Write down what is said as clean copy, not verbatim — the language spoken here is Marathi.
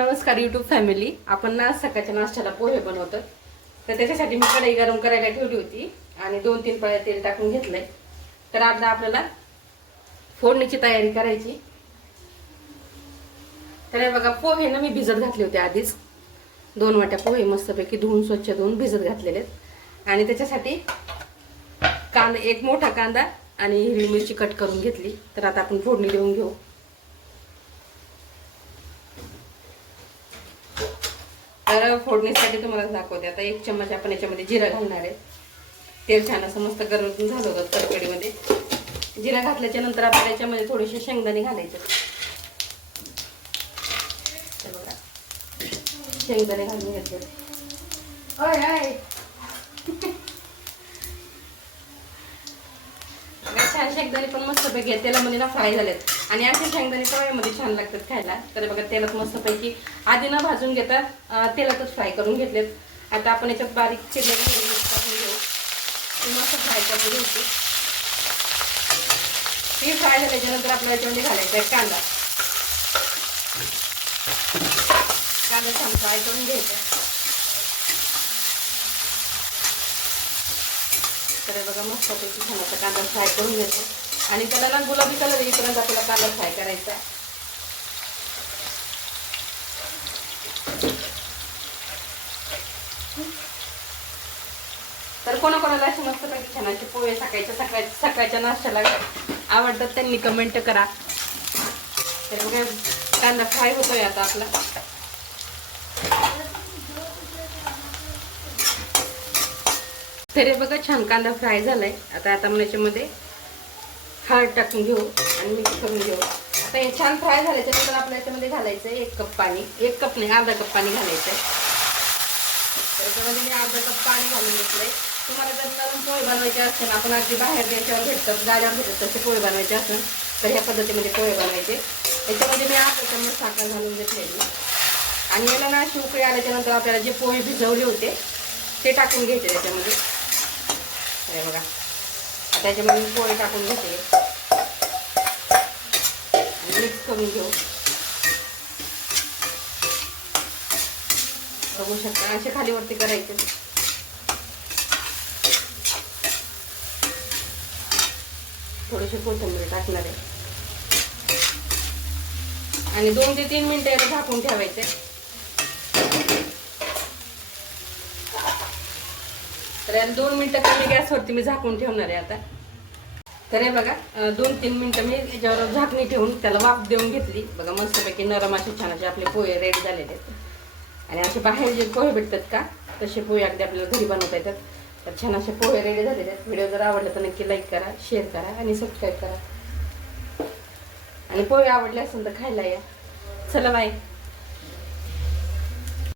नमस्कार यूट्यूब फॅमिली. आपण ना सकाळच्या नाश्त्याला पोहे बनवतो. तर त्याच्यासाठी मी कढई गरम करायला ठेवली होती आणि 2-3 पळ्या तेल टाकून घेतलंय. तर आता आपल्याला फोडणीची तयारी करायची. तर हे बघा, पोहे ना मी भिजत घातले होते आधीच. 2 वाट्या पोहे मस्तपैकी धुवून स्वच्छ धुवून भिजत घातलेले आहेत. आणि त्याच्यासाठी कांदा, एक मोठा कांदा आणि हिरवी मिरची कट करून घेतली. तर आता आपण फोडणी देऊन घेऊ. तर फोडणीसाठी तुम्हाला दाखवते. आता 1 चम्मच आपण याच्यामध्ये जिरा घालणार आहे. तेल छान असं मस्त गरम झालं होतं कडकडीमध्ये. जिरा घातल्याच्या नंतर आपण याच्यामध्ये थोडेसे शेंगदाणे घालायचे. तर बघा, शेंगदाणे घालून घेतले. छान शेंगदाणे पण मस्तपैकी तेलामध्ये ना फ्राय झालेत. आणि असे शेंगदाणे तव्यामध्ये छान लागतात खायला. तर बघा, तेलात मस्तपैकी आधी न भाजून घेता तेलातच फ्राय करून घेतलेत. आता आपण याच्यात बारीक चिरलेली हिरवी मिरची टाकून घेऊ. ती मस्त फ्राय करून घ्यायची. ही फ्राय झाल्याच्या नंतर आपल्याला याच्यामध्ये घालायचा आहे कांदा. कांदा छान फ्राय करून घ्यायचा. तर बघा, मस्तपैकी छान असा कांदा फ्राय करून घ्यायचा. आणि त्याला ना गुलाबी कलर येईपर्यंत आपल्याला कांदा फ्राय करायचा. तर कोणाकोणाला असे मस्तपैकी छान असे पोहे सकाळच्या नाश्त्याला आवडतात त्यांनी कमेंट करा. तर बघा, कांदा फ्राय होतोय आता आपला. तरी बघा, छान कांदा फ्राय झालाय. आता आपण याच्यामध्ये हळद टाकून घेऊ आणि मिक्स करून घेऊ. आता हे छान फ्राय झाल्याच्या नंतर आपल्या याच्यामध्ये घालायचं आहे 1 कप पाणी. 1 कप नाही, अर्धा कप पाणी घालायचं आहे. तर त्याच्यामध्ये मी अर्धा कप पाणी घालून घेतलंय. तुम्हाला जर नरम पोहे बनवायचे असेल, आपण अगदी बाहेर देशावर भेटतात, गाड्यावर भेटतात, तसे पोहे बनवायचे असेल तर ह्या पद्धतीमध्ये पोहे बनवायचे. त्याच्यामध्ये मी अर्धा चम्मच साखर घालून घेतलेली. आणि याला ना अशी उकळी आल्याच्या नंतर आपल्याला जे पोहे भिजवले होते ते टाकून घ्यायचे त्याच्यामध्ये. हे बघा, त्याच्यामध्ये पोहे टाकून घेते आणि मिक्स करून घेऊ. बघू शकता, असे खाली वरती करायचे. थोडेसे कोथिंबीर टाकणार आहे आणि 2 ते 3 मिनिटं याला झाकून ठेवायचे. तर 2 मिनिटं कमी गॅसवरती मी झाकून ठेवणार आहे आता. तर हे बघा, 2-3 मिनिटं मी याच्यावर झाकणी ठेवून त्याला वाफ देऊन घेतली. बघा, मस्तपैकी नरम असे छान असे आपले पोहे रेडी झालेले आहेत. आणि असे बाहेर जे पोहे भेटतात का, तसे पोहे अगदी आपल्याला घरी बनवता येतात. तर छान असे पोहे रेडी झालेले आहेत. व्हिडिओ जर आवडला तर नक्की लाईक करा, शेअर करा आणि सबस्क्राईब करा. आणि पोहे आवडले असेल तर खायला या. चला, बाय.